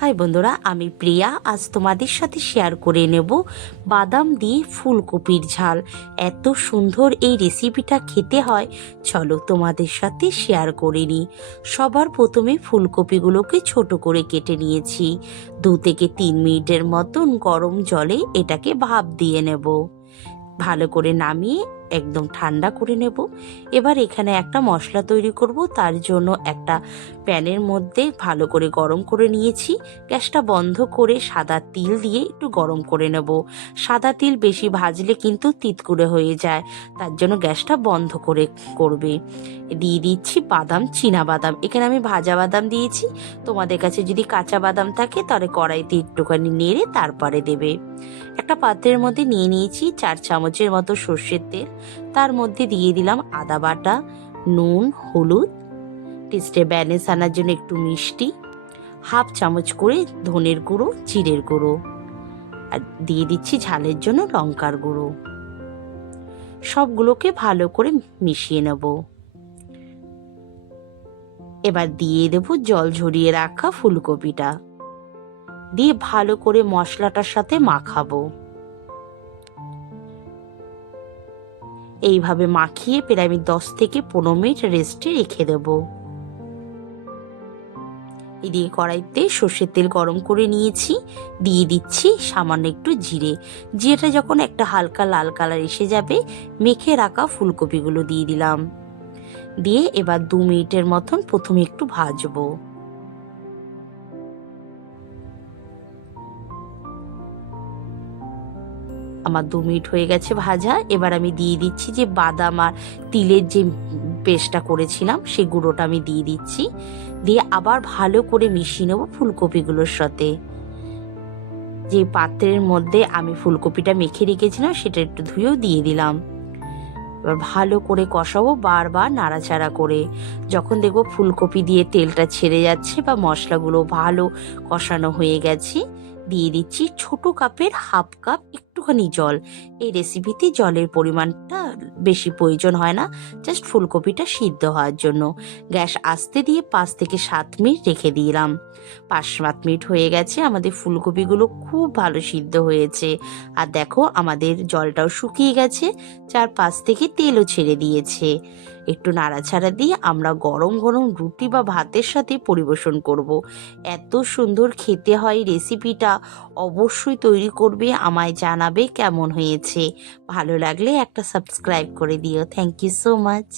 High বন্ধুরা, আমি প্রিয়া। আজ তোমাদের সাথে শেয়ার করে নেব বাদাম দিয়ে ফুলকপির ঝাল। এত সুন্দর এই রেসিপিটা খেতে হয়। চলো তোমাদের সাথে শেয়ার করে নিই। সবার প্রথমে ফুলকপিগুলোকে ছোট করে কেটে নিয়েছি। দু থেকে তিন মিনিটের মতন গরম জলে এটাকে ভাপ দিয়ে নেব। ভালো করে নামিয়ে একদম ঠান্ডা করে নেব। এবার এখানে একটা মশলা তৈরি করব, তার জন্য একটা প্যানের মধ্যে ভালো করে গরম করে নিয়েছি। গ্যাসটা বন্ধ করে সাদা তিল দিয়ে একটু গরম করে নেব। সাদা তিল বেশি ভাজলে কিন্তু তিতকুড়ে হয়ে যায়, তার জন্য গ্যাসটা বন্ধ করে করবে। দিয়ে দিচ্ছি বাদাম, চীনা বাদাম। এখানে আমি ভাজা বাদাম দিয়েছি। তোমাদের কাছে যদি কাঁচা বাদাম থাকে, তাহলে কড়াইতে একটুখানি নেড়ে তারপরে দেবে। একটা পাত্রের মধ্যে নিয়ে নিয়েছি চার চামচের মতো সর্ষের তেল। তার মধ্যে দিয়ে দিলাম আদা বাটা, নুন, হলুদ, টেস্টে ব্যালেন্স আনার জন্য একটু মিষ্টি, হাফ চামচ করে ধনের গুঁড়ো, জিরের গুঁড়ো, আর দিয়ে দিচ্ছি ঝালের জন্য লঙ্কার গুঁড়ো। সবগুলোকে ভালো করে মিশিয়ে নেব। এবার দিয়ে দেব জল ঝরিয়ে রাখা ফুলকপিটা। দিয়ে ভালো করে মশলাটার সাথে মাখাবো। এইভাবে মাখিয়ে প্রায় আমি দশ থেকে পনেরো মিনিট রেস্টে রেখে দেব। এদিকে কড়াইতে সর্ষের তেল গরম করে নিয়েছি, দিয়ে দিচ্ছি সামান্য একটু জিরে। জিরেটা যখন একটা হালকা লাল কালার এসে যাবে, মেখে রাখা ফুলকপিগুলো দিয়ে দিলাম। দিয়ে এবার দু মিনিটের মতন প্রথমে একটু ভাজবো। আমার দু মিনিট হয়ে গেছে ভাজা। এবার আমি দিয়ে দিচ্ছি যে বাদাম আর তিলের যে পেস্টটা করেছিলাম সেই গুঁড়োটা আমি দিয়ে দিচ্ছি। দিয়ে আবার ভালো করে মিশিয়ে নেব ফুলকপিগুলোর সাথে। যে পাত্রের মধ্যে আমি ফুলকপিটা মেখে রেখেছিলাম, সেটা একটু ধুয়েও দিয়ে দিলাম। এবার ভালো করে কষাবো বারবার নাড়াচাড়া করে। যখন দেখব ফুলকপি দিয়ে তেলটা ছেড়ে যাচ্ছে বা মশলাগুলো ভালো কষানো হয়ে গেছে, দিয়ে দিচ্ছি ছোট কাপের হাফ কাপ একটুখানি জল। এই রেসিপিতে জলের পরিমাণটা বেশি প্রয়োজন হয় না জাস্ট ফুলকপিটা সিদ্ধ হওয়ার জন্য। গ্যাস আস্তে দিয়ে পাঁচ থেকে সাত মিনিট রেখে দিলাম। পাঁচ সাত মিনিট হয়ে গেছে, আমাদের ফুলকপিগুলো খুব ভালো সিদ্ধ হয়েছে। আর দেখো, আমাদের জলটাও শুকিয়ে গেছে চার পাঁচ থেকে তেলও ছেড়ে দিয়েছে। একটু নাড়াছাড়া দিয়ে আমরা গরম গরম রুটি বা ভাতের সাথে পরিবেশন করব। এত সুন্দর খেতে হয় রেসিপিটা অবশ্যই তৈরি করবে, আমায় জানাবে কেমন হয়েছে? ভালো লাগলে একটা সাবস্ক্রাইব করে দিও। Thank you so much